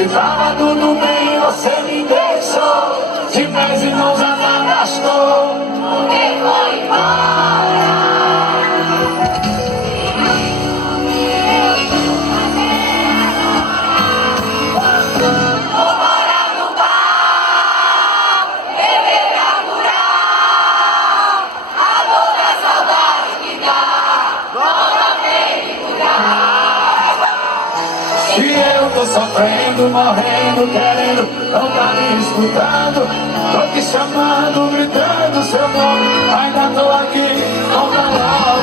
Se tava tudo bem, você me deixou. De pés e mãos já gastou. Quem foi embora? Vou morar no bar, beber natural. A dor da saudade que dá, nova vem me curar. Se eu tô sofrendo, morrendo, querendo, não tá me escutando. Tô te chamando, gritando seu nome, ainda tô aqui, não tá lá.